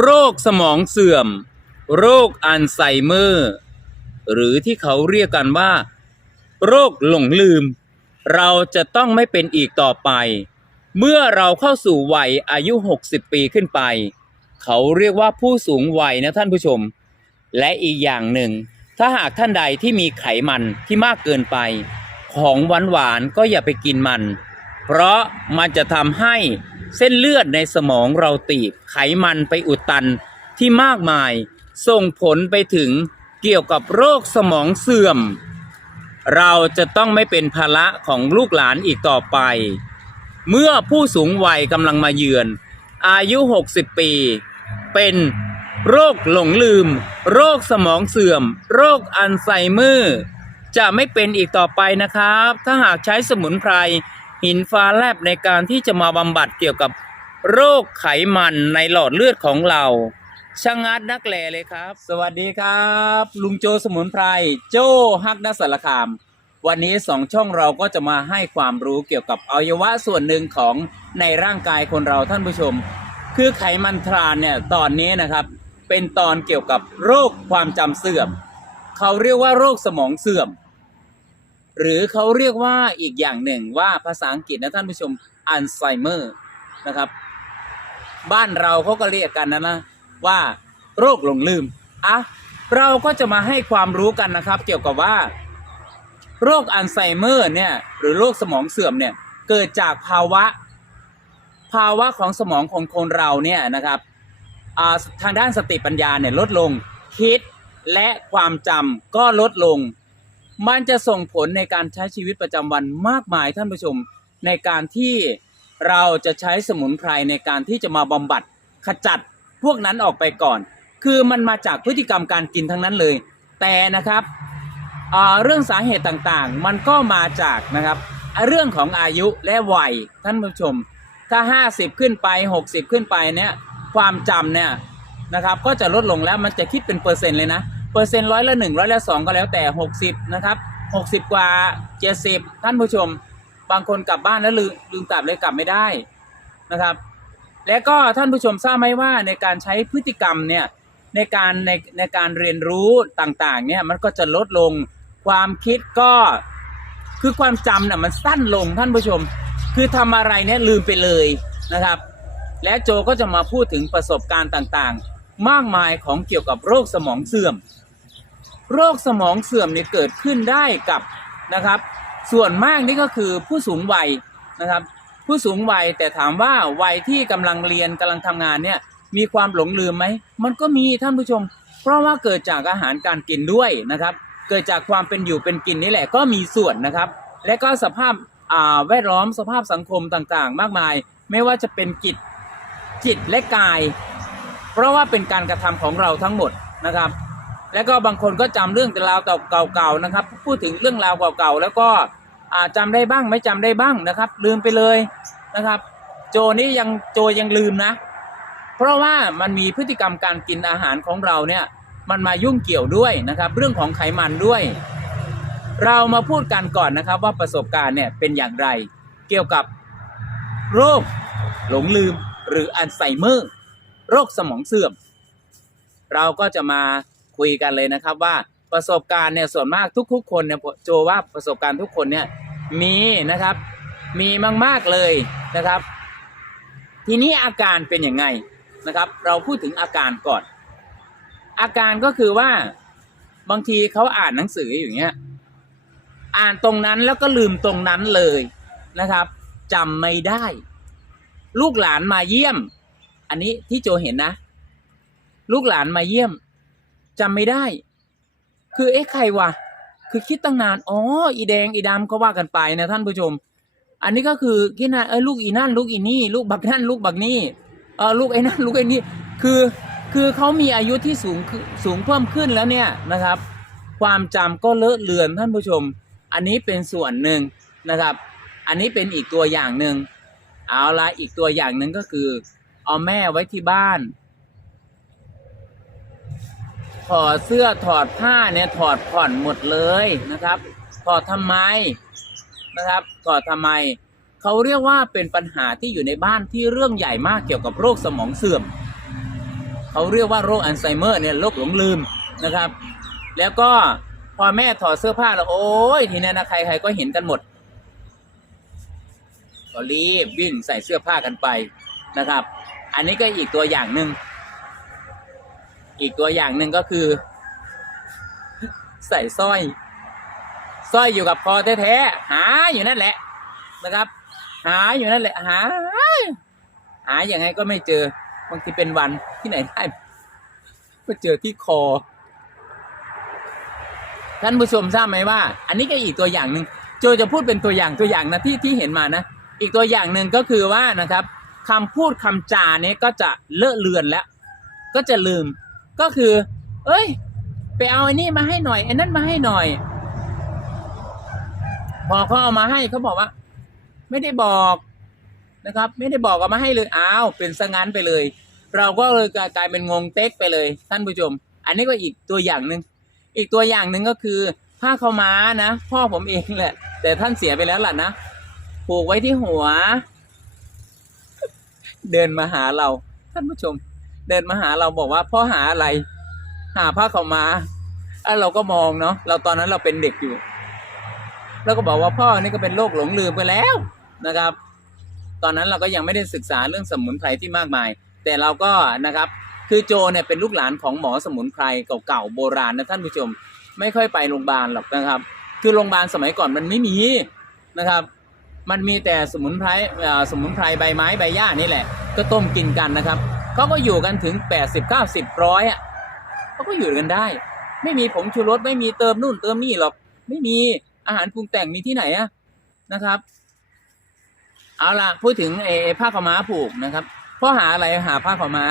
โรคสมองเสื่อม โรคอัลไซเมอร์ หรือที่เขาเรียกกันว่า โรคหลงลืม เราจะต้องไม่เป็นอีกต่อไป เมื่อเราเข้าสู่วัยอายุ 60 ปีขึ้นไป เขาเรียกว่าผู้สูงวัยนะท่านผู้ชม และอีกอย่างหนึ่ง ถ้าหากท่านใดที่มีไขมันที่มากเกินไป ของหวานหวานๆก็อย่าไปกินมัน เพราะมันจะทำให้ เส้นเลือดในสมองเราตีบไขมันไปอุดตันที่มากมาย ส่งผลไปถึงเกี่ยวกับโรคสมองเสื่อม เราจะต้องไม่เป็นภาระของลูกหลานอีกต่อไป เมื่อผู้สูงวัยกำลังมาเยือน อายุ 60 ปี เป็นโรคหลงลืม โรคสมองเสื่อม โรคอัลไซเมอร์ จะไม่เป็นอีกต่อไปนะครับ ถ้าหากใช้สมุนไพร หินฟ้าแลบในการที่จะมาบำบัดเกี่ยวกับโรคไขมันในหลอดเลือดของเราช่างงัดนักแหล่เลยครับ สวัสดีครับ ลุงโจสมุนไพรโจฮักนัสสารคาม วันนี้สองช่องเราก็จะมาให้ความรู้เกี่ยวกับอวัยวะส่วนหนึ่งของในร่างกายคนเราท่านผู้ชม คือไขมันทรานเนี่ยตอนนี้นะครับ เป็นตอนเกี่ยวกับโรคความจำเสื่อม เขาเรียกว่าโรคสมองเสื่อม หรือเขาเรียกว่าอีกอย่างหนึ่งว่าภาษาอังกฤษนะท่านผู้ชมอัลไซเมอร์นะครับ บ้านเราเขาก็เรียกกันนะนะว่าโรคหลงลืมอะเราก็จะมาให้ความรู้กันนะครับ เกี่ยวกับว่า โรคอัลไซเมอร์เนี่ยหรือโรคสมองเสื่อมเนี่ยเกิดจากภาวะ ภาวะของสมองของคนเราเนี่ยนะครับทางด้านสติปัญญาเนี่ยลดลงคิดและความจำก็ลดลง มันจะส่งผลในการใช้ชีวิตประจำวันมากมายท่านผู้ชม ในการที่เราจะใช้สมุนไพรในการที่จะมาบำบัดขจัดพวกนั้นออกไปก่อน คือมันมาจากพฤติกรรมการกินทั้งนั้นเลย แต่นะครับเรื่องสาเหตุต่างๆ มันก็มาจากนะครับเรื่องของอายุและวัยท่านผู้ชม ถ้า 50 ขึ้นไป 60 ขึ้นไปเนี่ยความจำเนี่ยนะครับก็จะลดลงแล้วมันจะคิดเป็นเปอร์เซ็นต์เลยนะ เปอร์เซ็นต์ร้อยละหนึ่งร้อยละสองก็แล้วแต่60นะครับ60กว่า70ท่านผู้ชม บางคนกลับบ้านแล้วลืมลืมตับเลยกลับไม่ได้นะครับ และก็ท่านผู้ชมทราบไหมว่าในการใช้พฤติกรรมเนี่ยในการในในการเรียนรู้ต่างๆเนี่ยมันก็จะลดลงความคิดก็คือความจำน่ะมันสั้นลงท่านผู้ชม คือทำอะไรเนี่ยลืมไปเลยนะครับ และโจก็จะมาพูดถึงประสบการณ์ต่างๆ มากมายของเกี่ยวกับโรคสมองเสื่อม โรคสมองเสื่อมเนี่ยเกิดขึ้นได้กับนะครับ ส่วนมากนี่ก็คือผู้สูงวัยนะครับ ผู้สูงวัยแต่ถามว่าวัยที่กำลังเรียนกำลังทำงานเนี่ยมีความหลงลืมไหมมันก็มีท่านผู้ชม เพราะว่าเกิดจากอาหารการกินด้วยนะครับ เกิดจากความเป็นอยู่เป็นกินนี่แหละก็มีส่วนนะครับ และก็สภาพาแวดล้อมสภาพสังคมต่างๆ มากมาย ไม่ว่าจะเป็นจิตจิตและกาย เพราะว่าเป็นการกระทำของเราทั้งหมดนะครับ แล้วก็บางคนก็จำเรื่องแต่ราวเก่าๆนะครับ พูดถึงเรื่องราวเก่าๆแล้วก็อาจำได้บ้างไม่จำได้บ้างนะครับ ลืมไปเลยนะครับ โจนี่ยังโจยังลืมนะ เพราะว่ามันมีพฤติกรรมการกินอาหารของเราเนี่ยมันมายุ่งเกี่ยวด้วยนะครับ เรื่องของไขมันด้วย เรามาพูดกันก่อนนะครับว่าประสบการณ์เนี่ยเป็นอย่างไร เกี่ยวกับโรคหลงลืมหรืออัลไซเมอร์ โรคสมองเสื่อม เราก็จะมา คุยกันเลยนะครับว่าประสบการณ์เนี่ยส่วนมากทุกๆคนเนี่ยโจว่าประสบการณ์ทุกคนเนี่ยมีนะครับ มีมากๆเลยนะครับ ทีนี้อาการเป็นยังไงนะครับ เราพูดถึงอาการก่อน อาการก็คือว่าบางทีเขาอ่านหนังสืออย่างเงี้ยอ่านตรงนั้นแล้วก็ลืมตรงนั้นเลยนะครับจำไม่ได้ ลูกหลานมาเยี่ยม อันนี้ที่โจเห็นนะ ลูกหลานมาเยี่ยม จำไม่ได้ คือเอ๊ะใครวะคือคิดตั้งนานอ๋ออีแดงอีดำก็ว่ากันไปนะท่านผู้ชม อันนี้ก็คือคิดนะเออลูกอีนั่น ลูกอีนี่ ลูกบักนั่น ลูกบักนี่เออลูกไอ้นั่นลูกไอ้นี่คือคือเขามีอายุที่สูงสูงเพิ่มขึ้นแล้วเนี่ยนะครับ ความจำก็เลอะเลือนท่านผู้ชม อันนี้เป็นส่วนหนึ่งนะครับ อันนี้เป็นอีกตัวอย่างหนึ่งเอาละอีกตัวอย่างหนึ่งก็คือ เอาแม่ไว้ที่บ้าน ถอดเสื้อถอดผ้าเนี่ยถอดผ่อนหมดเลยนะครับ ถอดทำไมนะครับ ถอดทำไมเขาเรียกว่าเป็นปัญหาที่อยู่ในบ้านที่เรื่องใหญ่มากเกี่ยวกับโรคสมองเสื่อมเขาเรียกว่าโรคอัลไซเมอร์เนี่ยโรคหลงลืมนะครับ แล้วก็พอแม่ถอดเสื้อผ้าแล้วโอ้ยทีนี้นะใครใครก็เห็นกันหมดก็รีบวิ่งใส่เสื้อผ้ากันไปนะครับ อันนี้ก็อีกตัวอย่างหนึ่ง อีกตัวอย่างหนึ่งก็คือ ใส่สร้อยสร้อยอยู่กับคอแท้ๆหาอยู่นั่นแหละนะครับ หาอยู่นั่นแหละ หา หาอย่างไงก็ไม่เจอบางทีเป็นวันที่ไหนได้ก็เจอที่คอ ท่านผู้ชมทราบไหมว่า อันนี้ก็อีกตัวอย่างหนึ่งโจจะพูดเป็นตัวอย่างตัวอย่างนะที่ที่เห็นมานะอีกตัวอย่างหนึ่งก็คือว่านะครับคำพูดคำจาเนี้ยก็จะเลอะเลือนแล้ว ก็จะลืม ก็คือ เอ้ย ไปเอาไอ้นี่มาให้หน่อยไอ้นั่นมาให้หน่อย พอเขาเอามาให้เขาบอกว่า ไม่ได้บอกนะครับ ไม่ได้บอกเอามาให้เลยอ้าวเป็นสงั้นไปเลย เราก็เลยกลายเป็นงงเต็กไปเลย ท่านผู้ชม อันนี้ก็อีกตัวอย่างหนึ่งอีกตัวอย่างหนึ่งก็คือผ้าเขาวม้านะพ่อผมเองแหละ แต่ท่านเสียไปแล้วล่ะนะผูกไว้ที่หัว เดินมาหาเราท่านผู้ชม เดินมาหาเราบอกว่าพ่อหาอะไร หาผ้าเขาวม้าอะเราก็มองเนาะเราตอนนั้นเราเป็นเด็กอยู่ แล้วก็บอกว่าพ่อนี่ก็เป็นโรคหลงลืมไปแล้วนะครับ ตอนนั้นเราก็ยังไม่ได้ศึกษาเรื่องสมุนไพรที่มากมาย แต่เราก็นะครับคือโจเนี่ยเป็นลูกหลานของหมอสมุนไพรเก่าๆโบราณนะท่านผู้ชม ไม่ค่อยไปโรงพยาบาลหรอกนะครับ คือโรงพยาบาลสมัยก่อนมันไม่มีนะครับ มันมีแต่สมุนไพรสมุนไพรใบไม้ใบหญ้านี่แหละ ก็ต้มกินกันนะครับ เขาก็อยู่กันถึง 80 90ร้อยอะเขาก็อยู่กันได้ ไม่มีผงชูรสไม่มีเติมนู่นเติมนี่หรอก ไม่มีอาหารปรุงแต่งมีที่ไหนอะนะครับ เอาล่ะพูดถึงเออผ้าขาวม้าผูกนะครับพ่อหาอะไรหาผ้าขาวม้า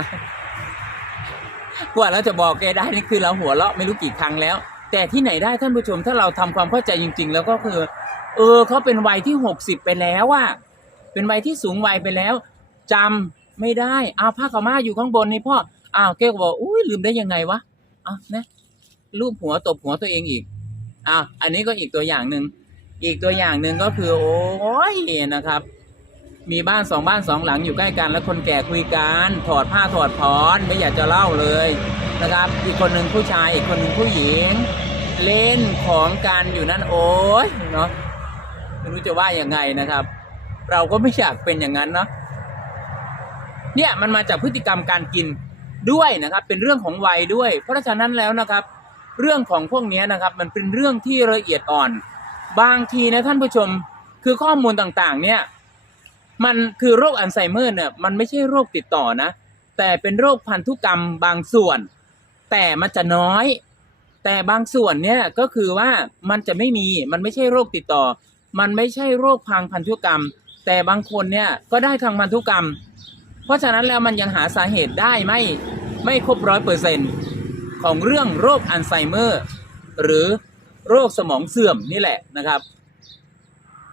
กว่าเราจะบอกแกได้นี่คือเราหัวเราะไม่รู้กี่ครั้งแล้ว แต่ที่ไหนได้ท่านผู้ชม ถ้าเราทำความเข้าใจจริง ๆ แล้วก็คือ เออเขาเป็นวัยที่หกสิบไปแล้วอะเป็นวัยที่สูงวัยไปแล้วจำ ไม่ได้เอาผ้าขาวม้าอยู่ข้างบนนี่พ่ออ้าวแกก็บอกอุ้ยลืมได้ยังไงวะอ้าวนะรูปหัวตบหัวตัวเองอีกอ้าวอันนี้ก็อีกตัวอย่างหนึ่งอีกตัวอย่างหนึ่งก็คือ โอ้ยนะครับ มีบ้านสองบ้านสองหลังอยู่ใกล้กัน แล้วคนแก่คุยกันถอดผ้าถอดถอนไม่อยากจะเล่าเลยนะครับ อีกคนหนึ่งผู้ชายอีกคนหนึ่งผู้หญิง เล่นของกันอยู่นั่นโอ้ยเนาะไม่รู้จะว่ายังไงนะครับ เราก็ไม่อยากเป็นอย่างนั้นเนาะ เนี่ยมันมาจากพฤติกรรมการกินด้วยนะครับ เป็นเรื่องของวัยด้วย เพราะฉะนั้นแล้วนะครับ เรื่องของพวกนี้นะครับ มันเป็นเรื่องที่ละเอียดอ่อน บางทีนะท่านผู้ชมคือข้อมูลต่างๆ เนี่ยมันคือโรคอัลไซเมอร์เนี่ยมันไม่ใช่โรคติดต่อนะ แต่เป็นโรคพันธุกรรมบางส่วน แต่มันจะน้อย แต่บางส่วนเนี่ยก็คือว่ามันจะไม่มีมันไม่ใช่โรคติดต่อ มันไม่ใช่โรคทางพันธุกรรม แต่บางคนเนี่ยก็ได้ทางพันธุกรรม เพราะฉะนั้นแล้วมันยังหาสาเหตุได้ไม่ไม่ครบร้อยเปอร์เซ็นของเรื่องโรคอัลไซเมอร์ หรือโรคสมองเสื่อมนี่แหละนะครับ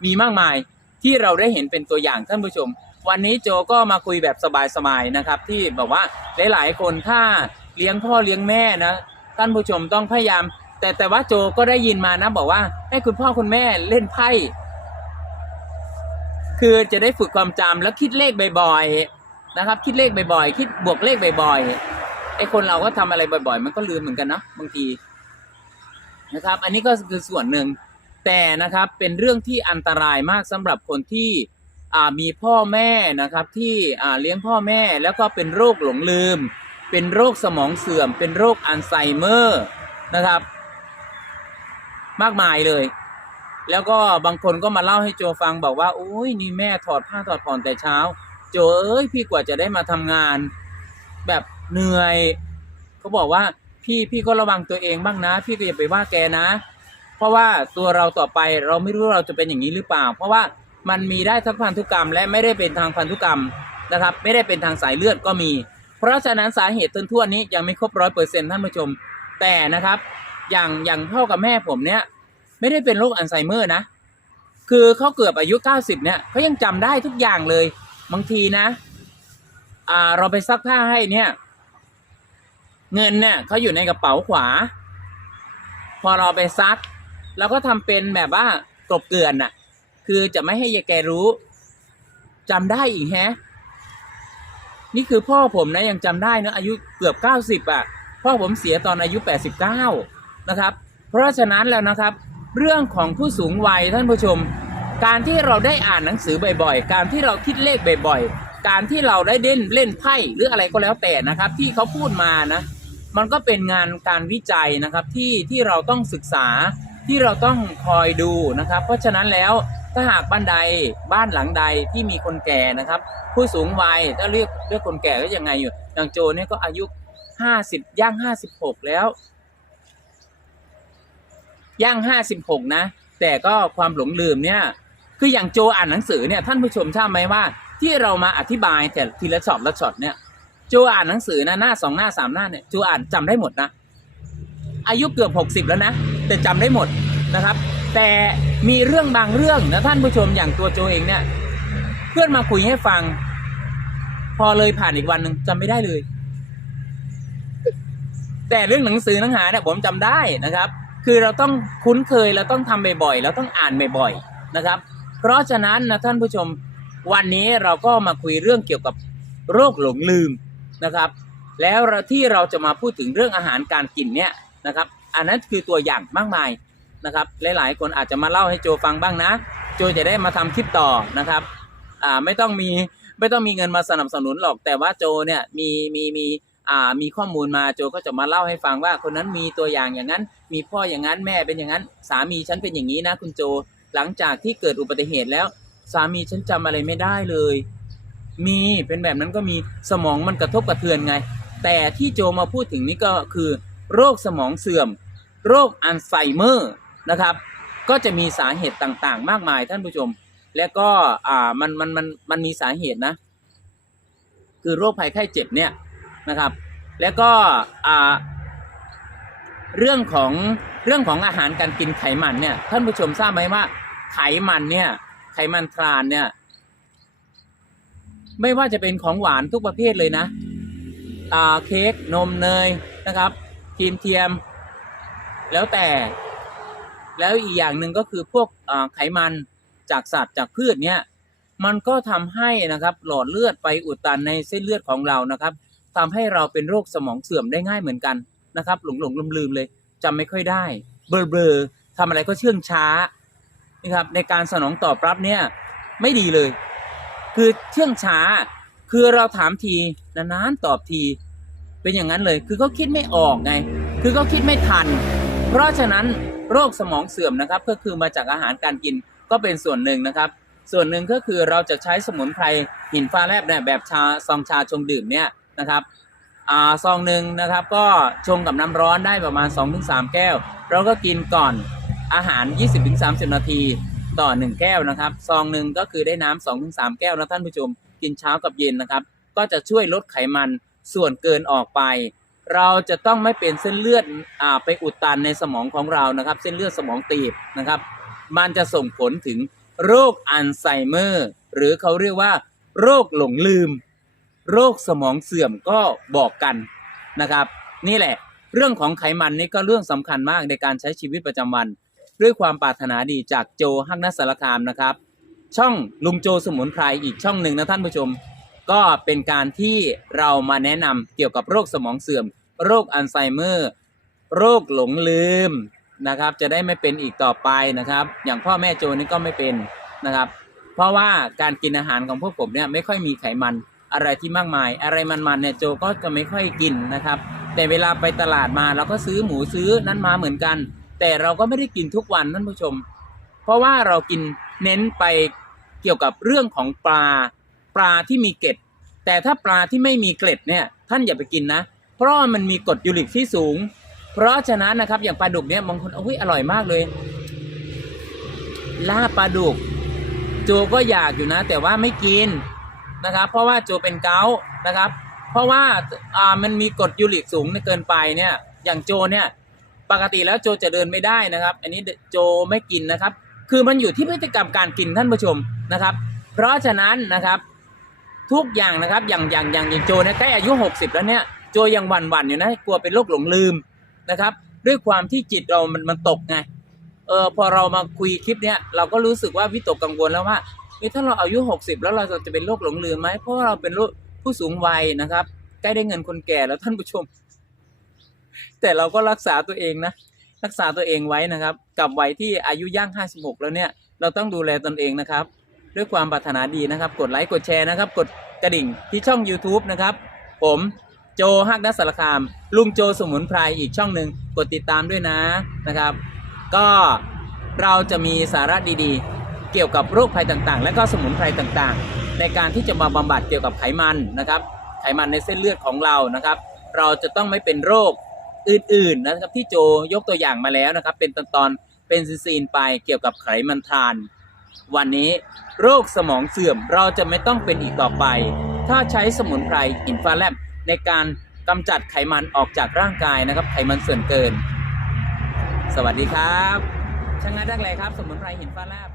มีมากมายที่เราได้เห็นเป็นตัวอย่างท่านผู้ชม วันนี้โจก็มาคุยแบบสบายๆนะครับ ที่บอกว่าหลายๆคนถ้าเลี้ยงพ่อเลี้ยงแม่นะท่านผู้ชมต้องพยายาม แต่แต่ว่าโจก็ได้ยินมานะ บอกว่าให้คุณพ่อคุณแม่เล่นไพ่คือจะได้ฝึกความจำแล้วคิดเลขบ่อยๆ นะครับ คิดเลขบ่อยๆ คิดบวกเลขบ่อยๆไอ้คนเราก็ทำอะไรบ่อย ๆ มันก็ลืมเหมือนกันนะบางทีนะครับ อันนี้ก็คือส่วนหนึ่ง แต่นะครับเป็นเรื่องที่อันตรายมากสำหรับคนที่มีพ่อแม่นะครับที่เลี้ยงพ่อแม่แล้วก็เป็นโรคหลงลืม เป็นโรคสมองเสื่อม เป็นโรคอัลไซเมอร์นะครับ มากมายเลย แล้วก็บางคนก็มาเล่าให้โจฟังบอกว่าโอ้ยนี่แม่ถอดผ้าถอดผ่อนแต่เช้า โจเอ้ยพี่กว่าจะได้มาทำงาน แบบเหนื่อยเขาบอกว่าพี่พี่ก็ระวังตัวเองบ้างนะ พี่ก็อย่าไปว่าแกนะ เพราะว่าตัวเราต่อไปเราไม่รู้เราจะเป็นอย่างนี้หรือเปล่า เพราะว่ามันมีได้ทั้งพันธุกรรม และไม่ได้เป็นทางพันธุกรรมนะครับ ไม่ได้เป็นทางสายเลือดก็มี เพราะฉะนั้นสาเหตุต้นทั่วนี้ยังไม่ครบร้อยเปอร์เซ็นท่านผู้ชม แต่นะครับ อย่างอย่างพ่อกับแม่ผมเนี่ย ไม่ได้เป็นโรคอัลไซเมอร์นะ คือเขาเกือบอายุเก้าสิบเนี่ยเขายังจำได้ทุกอย่างเลย บางทีนะ อ่า เราไปซักผ้าให้เนี่ย เงินเนี่ยเขาอยู่ในกระเป๋าขวา พอเราไปซักเราก็ทำเป็นแบบว่ากลบเกลื่อนน่ะ คือจะไม่ให้ยายแกรู้จำได้อีกแฮะ นี่คือพ่อผมนะยังจำได้นะอายุเกือบเก้าสิบอะ พ่อผมเสียตอนอายุแปดสิบเก้านะครับ เพราะฉะนั้นแล้วนะครับ เรื่องของผู้สูงวัยท่านผู้ชม การที่เราได้อ่านหนังสือบ่อยๆ การที่เราคิดเลขบ่อยๆ การที่เราได้เล่นเล่นไพ่หรืออะไรก็แล้วแต่นะครับ ที่เขาพูดมานะ มันก็เป็นงานการวิจัยนะครับที่ที่เราต้องศึกษาที่เราต้องคอยดูนะครับ เพราะฉะนั้นแล้วถ้าหากบ้านใดบ้านหลังใดที่มีคนแก่นะครับ ผู้สูงวัยถ้าเรียกเรียกคนแก่ก็ยังไงอยู่อย่างโจเนี่ยก็อายุห้าสิบย่างห้าสิบหกแล้วย่างห้าสิบหกนะ แต่ก็ความหลงลืมเนี่ย คืออย่างโจอ่านหนังสือเนี่ยท่านผู้ชมทราบไหมว่า ที่เรามาอธิบายแต่ทีละช็อตละช็อตเนี่ยโจอ่านหนังสือนะหน้าสองหน้าสามหน้าเนี่ยโจอ่านจำได้หมดนะ อายุเกือบหกสิบแล้วนะ แต่จำได้หมดนะครับ แต่มีเรื่องบางเรื่องนะท่านผู้ชมอย่างตัวโจเองเนี่ย เพื่อนมาคุยให้ฟัง พอเลยผ่านอีกวันหนึ่งจำไม่ได้เลย แต่เรื่องหนังสือหนังหาเนี่ยผมจำได้นะครับ คือเราต้องคุ้นเคยเราต้องทำบ่อยๆเราต้องอ่านบ่อยๆนะครับ เพราะฉะนั้นนะท่านผู้ชมวันนี้เราก็มาคุยเรื่องเกี่ยวกับโรคหลงลืมนะครับ แล้วที่เราจะมาพูดถึงเรื่องอาหารการกินเนี่ยนะครับ อันนั้นคือตัวอย่างมากมายนะครับ หลายๆ คนอาจจะมาเล่าให้โจฟังบ้างนะ โจจะได้มาทำคลิปต่อนะครับอ่าไม่ต้องมีไม่ต้องมีเงินมาสนับสนุนหรอก แต่ว่าโจเนี่ยมีมีมีอ่ามีข้อมูลมาโจก็จะมาเล่าให้ฟังว่าคนนั้นมีตัวอย่างอย่างนั้น มีพ่ออย่างนั้นแม่เป็นอย่างนั้น สามีฉันเป็นอย่างนี้นะ คุณโจ หลังจากที่เกิดอุบัติเหตุแล้ว สามีฉันจำอะไรไม่ได้เลย มีเป็นแบบนั้นก็มีสมองมันกระทบกระเทือนไง แต่ที่โจมาพูดถึงนี่ก็คือ โรคสมองเสื่อม โรคอัลไซเมอร์นะครับ ก็จะมีสาเหตุต่างๆ มากมายท่านผู้ชม และก็อ่ามันมันมันมันมีสาเหตุนะ คือโรคภัยไข้เจ็บเนี่ยนะครับ แล้วก็อ่าเรื่องของเรื่องของอาหารการกินไขมันเนี่ยท่านผู้ชมทราบไหมว่า ไขมันเนี่ย ไขมันทรานเนี่ย ไม่ว่าจะเป็นของหวานทุกประเภทเลยนะอ่าเค้กนมเนยนะครับครีมเทียม แล้วแต่ แล้วอีกอย่างหนึ่งก็คือพวกไขมันจากสัตว์จากพืชเนี่ย มันก็ทำให้นะครับ หลอดเลือดไปอุดตันในเส้นเลือดของเรานะครับทำให้เราเป็นโรคสมองเสื่อมได้ง่ายเหมือนกันนะครับ หลงหลงลืมลืมๆเลยจำไม่ค่อยได้ เบลอเบลอๆทำอะไรก็เชื่องช้า นะครับในการสนองตอบรับเนี่ยไม่ดีเลย คือเชื่องช้าคือเราถามทีนานๆตอบทีเป็นอย่างนั้นเลย คือเขาคิดไม่ออกไง คือเขาคิดไม่ทัน เพราะฉะนั้นโรคสมองเสื่อมนะครับ ก็คือมาจากอาหารการกินก็เป็นส่วนหนึ่งนะครับ ส่วนหนึ่งก็คือเราจะใช้สมุนไพรหินฟ้าแลบเนี่ยแบบชาซองชาชงดื่มเนี่ยนะครับอ่าซองหนึ่งนะครับ ก็ชงกับน้ำร้อนได้ประมาณ 2-3 แก้ว เราก็กินก่อน อาหาร 20-30 นาทีต่อ 1 แก้วนะครับ ซองหนึ่งก็คือได้น้ำ2-3แก้วนะท่านผู้ชม กินเช้ากับเย็นนะครับ ก็จะช่วยลดไขมันส่วนเกินออกไป เราจะต้องไม่เป็นเส้นเลือดอ่าไปอุดตันในสมองของเรานะครับ เส้นเลือดสมองตีบนะครับ มันจะส่งผลถึงโรคอัลไซเมอร์ หรือเขาเรียกว่า โรคหลงลืม โรคสมองเสื่อมก็บอกกันนะครับ นี่แหละ เรื่องของไขมันนี่ก็เรื่องสำคัญมากในการใช้ชีวิตประจำวัน ด้วยความปรารถนาดีจากโจฮักนัสสารคามนะครับ ช่องลุงโจสมุนไพรอีกช่องหนึ่งนะท่านผู้ชม ก็เป็นการที่เรามาแนะนำเกี่ยวกับโรคสมองเสื่อม โรคอัลไซเมอร์ โรคหลงลืมนะครับ จะได้ไม่เป็นอีกต่อไปนะครับ อย่างพ่อแม่โจนี่ก็ไม่เป็นนะครับ เพราะว่าการกินอาหารของพวกผมเนี่ยไม่ค่อยมีไขมันอะไรที่มากมาย อะไรมันๆเนี่ยโจก็จะไม่ค่อยกินนะครับ แต่เวลาไปตลาดมาเราก็ซื้อหมูซื้อนั้นมาเหมือนกัน แต่เราก็ไม่ได้กินทุกวันท่านผู้ชม เพราะว่าเรากินเน้นไปเกี่ยวกับเรื่องของปลาปลาที่มีเกล็ด แต่ถ้าปลาที่ไม่มีเกล็ดเนี่ยท่านอย่าไปกินนะ เพราะว่ามันมีกรดยูริกที่สูง เพราะฉะนั้นนะครับอย่างปลาดุกเนี่ยบางคนอุ้ยอร่อยมากเลยลาปลาดุกโจก็อยากอยู่นะ แต่ว่าไม่กินนะครับ เพราะว่าโจเป็นเกาต์นะครับ เพราะว่าอ่ามันมีกรดยูริกสูงเกินไปเนี่ย อย่างโจเนี่ย ปกติแล้วโจจะเดินไม่ได้นะครับ อันนี้โจไม่กินนะครับ คือมันอยู่ที่พฤติกรรมการกินท่านผู้ชมนะครับ เพราะฉะนั้นนะครับ ทุกอย่างนะครับอย่างอย่างอย่างอย่างโจเนี่ยใกล้อายุ 60 แล้วเนี่ยโจยังหวั่นหวั่นอยู่นะกลัวเป็นโรคหลงลืมนะครับ ด้วยความที่จิตเรามันมันตกไงเออพอเรามาคุยคลิปเนี้ยเราก็รู้สึกว่าวิตกกังวลแล้วว่าถ้าเราอายุ 60 แล้วเราจะเป็นโรคหลงลืมไหมเพราะเราเป็นผู้สูงวัยนะครับใกล้ได้เงินคนแก่แล้วท่านผู้ชม แต่เราก็รักษาตัวเองนะรักษาตัวเองไว้นะครับ กับวัยที่อายุย่าง 56 แล้วเนี่ยเราต้องดูแลตนเองนะครับ ด้วยความปรารถนาดีนะครับ กดไลค์กดแชร์นะครับ กดกระดิ่งที่ช่อง YouTube นะครับ ผมโจฮักนัสสารคาม ลุงโจสมุนไพรอีกช่องหนึ่งกดติดตามด้วยนะนะครับ ก็เราจะมีสาระดีๆ เกี่ยวกับโรคภัยต่างๆ และก็สมุนไพรต่างๆ ในการที่จะมาบำบัดเกี่ยวกับไขมันนะครับ ไขมันในเส้นเลือดของเรานะครับ เราจะต้องไม่เป็นโรค อื่นๆนะครับที่โจยกตัวอย่างมาแล้วนะครับ เป็นตอนๆเป็นซีนไปเกี่ยวกับไขมันทราน วันนี้โรคสมองเสื่อมเราจะไม่ต้องเป็นอีกต่อไป ถ้าใช้สมุนไพรอินฟาแลบในการกำจัดไขมันออกจากร่างกายนะครับ ไขมันส่วนเกิน สวัสดีครับช่างงานดักแลครับ สมุนไพรหินฟ้าแลบ